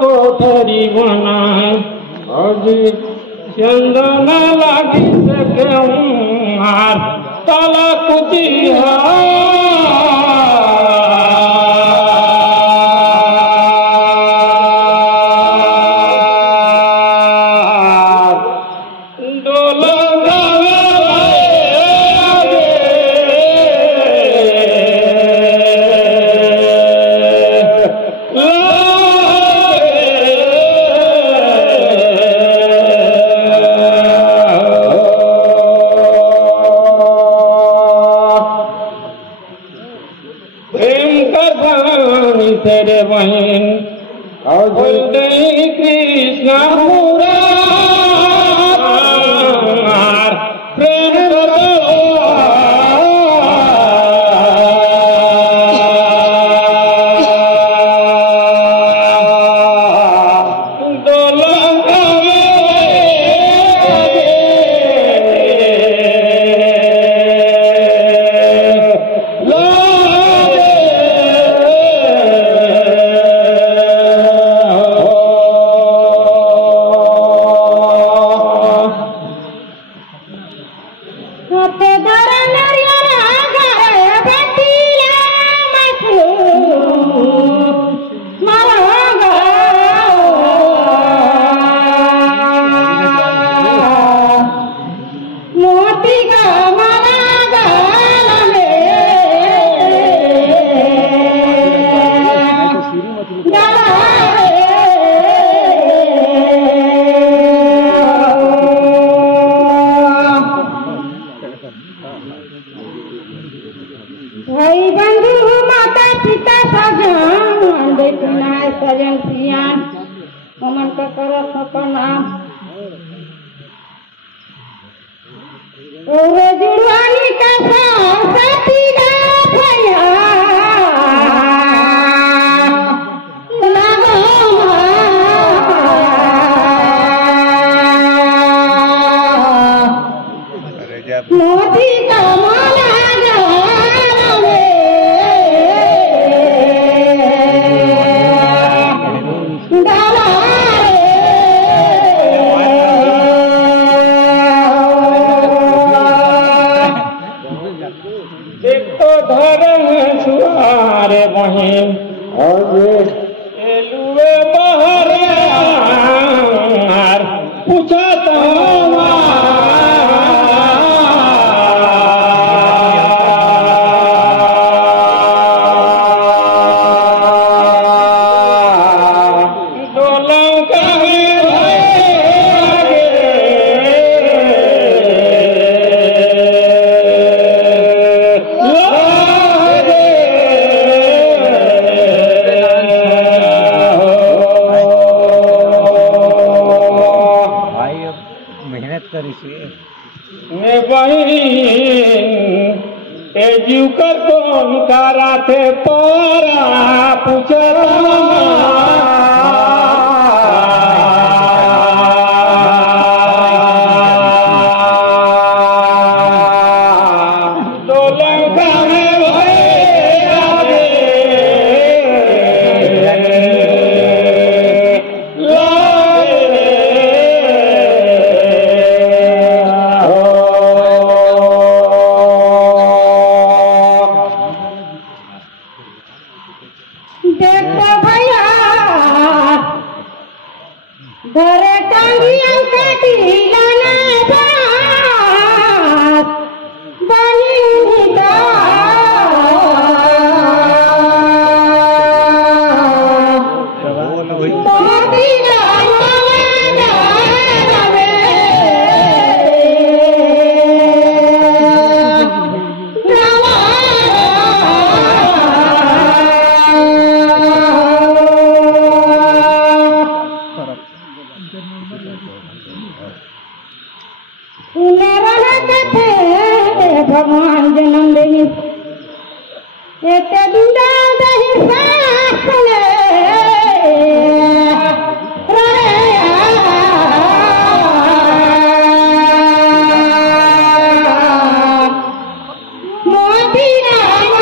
कोठरी बना अजी चंदन लागी सके हार ताला कुचिया तेरे बहन और कृष्ण प्रेम भाई बंधु माता पिता सजन देखना सजन सियान हमन का करत प्रणाम और जुड़वानी का साथी गा भैया मोती का माला छुआरे बहन एलुए बहरे पूछत जीव कर कौन कारा थे पारा पूछरा देखो भैया घरे टांगियां काटी लाना बात बनी दा मोती भगवान जन्म देही एते दूधा दही सास ले मोती राम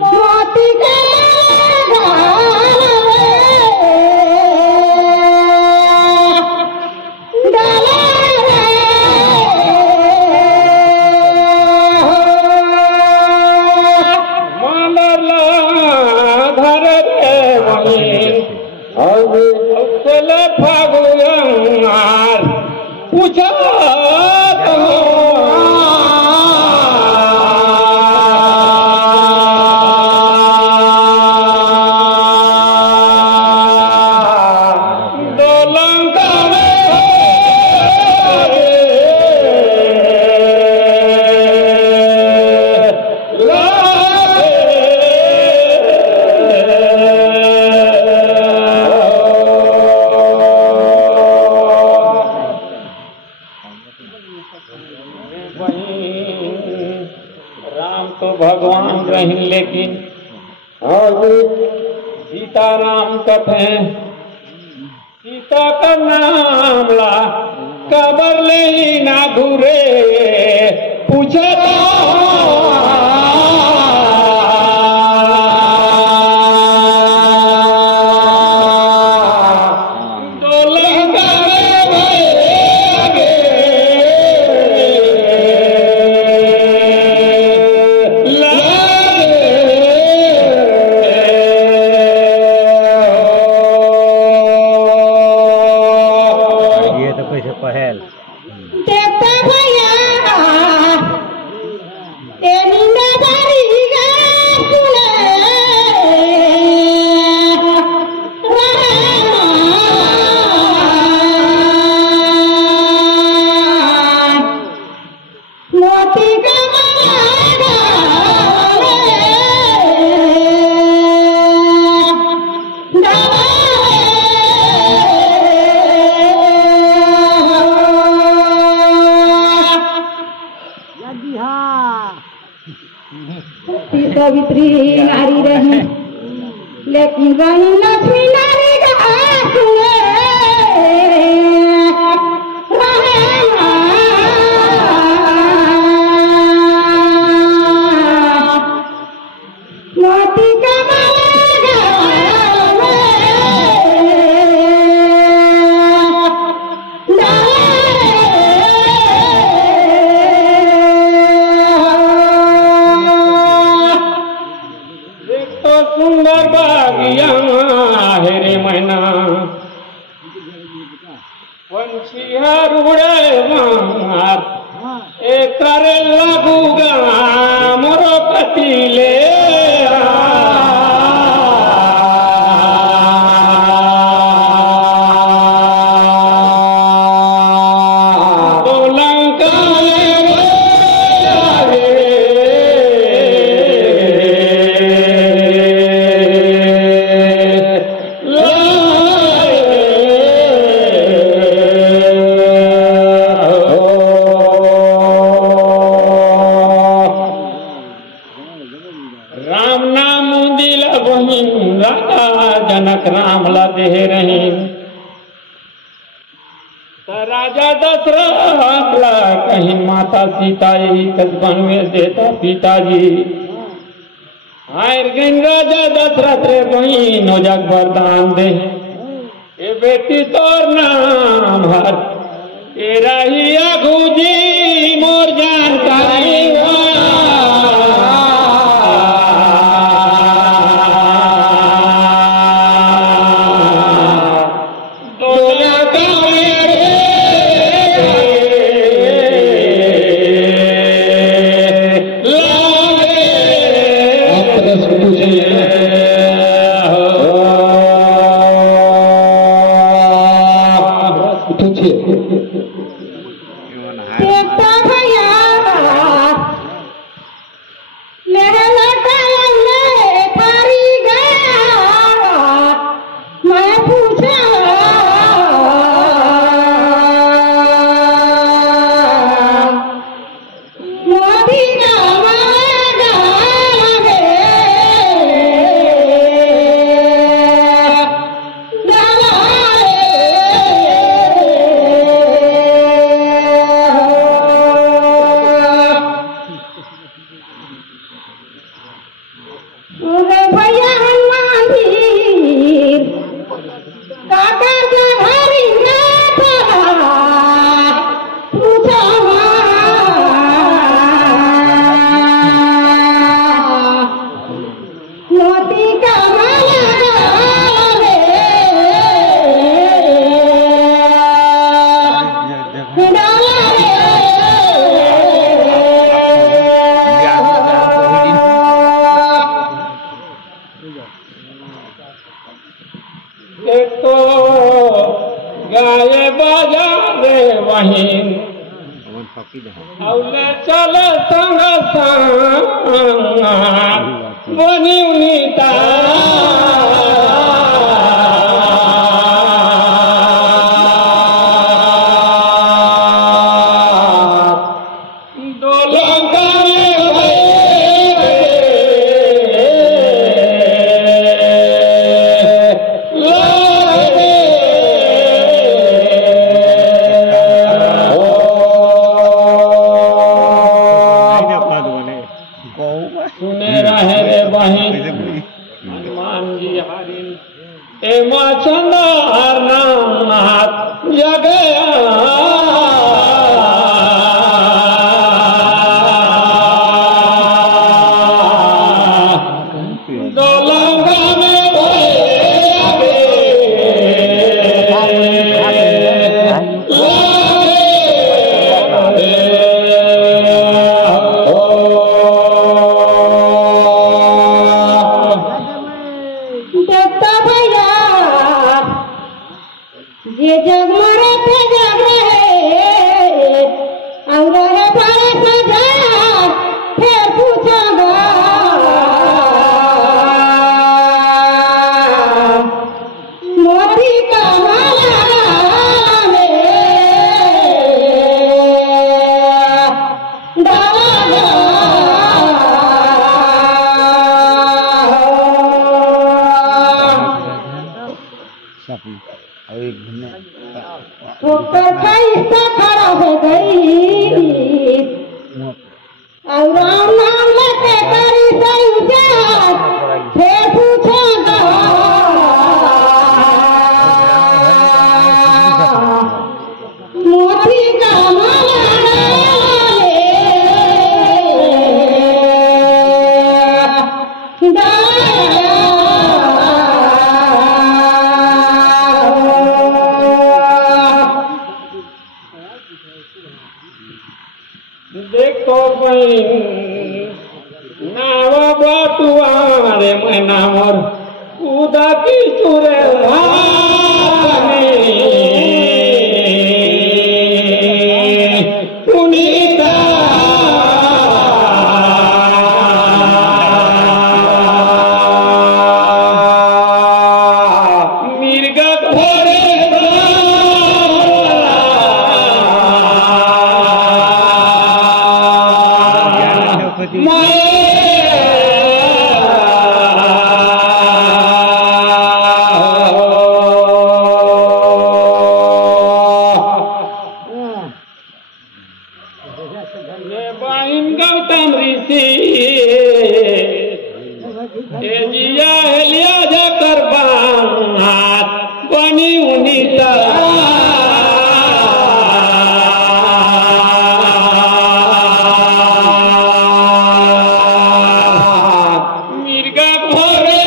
मोती का राम तो भगवान रही लेकिन सीता राम कथे सीता का नाम ला कबर ले ना घूरे पूछे सावित्री नारी रही लेकिन रही लक्ष्मी नारी का सुने मोती का सुंदर बागिया हेरे मैना पंछियार उड़े मार एक लगूगा मोरो कतीले राम नाम दिल बहिन राजा जनक राम ला दे रही राजा दशरथ ला कहीं माता सीता यही कसबन में देता पिताजी आयर गन राजा दशरथ रे बहिन हो जग वरदान दे ए बेटी तोर नाम हर तेरा ही आगू जी मोर जानकारी अरे भैया हनुमान धीर काका जहरी ना पूछा मोती का माला देखो गाये बाजा रे वहीं औले चले संग संग बनी उनीता सुने रहे रे बहिन हनुमान जी हरिन ए मछंद हरनाथ जगे दोलंगा में ये जग मरे थे जग रहे अंगारे पारे सजा फिर पूछागा मोती का माला में डाला ठोकर खाई सा खड़ा हो गई और राम नाम लेते करी संचार फिर पूछेगा मोती का माला देखो बहन नाव बटुआ रे मैं नामर उदा की चुरे पुनीता मिर्गा घोड़े ये बहिन गौतम ऋषि ए जिया हेलिया जकर बात बनी उनीता मिर्गा घोड़े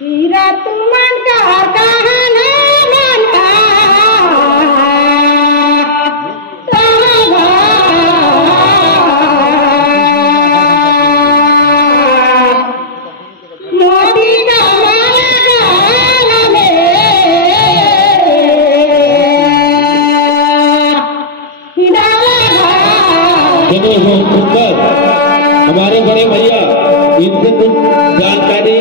हीरा तुमन का कहाना मन का बहुत सुंदर हमारे बड़े भैया इनसे कुछ जानकारी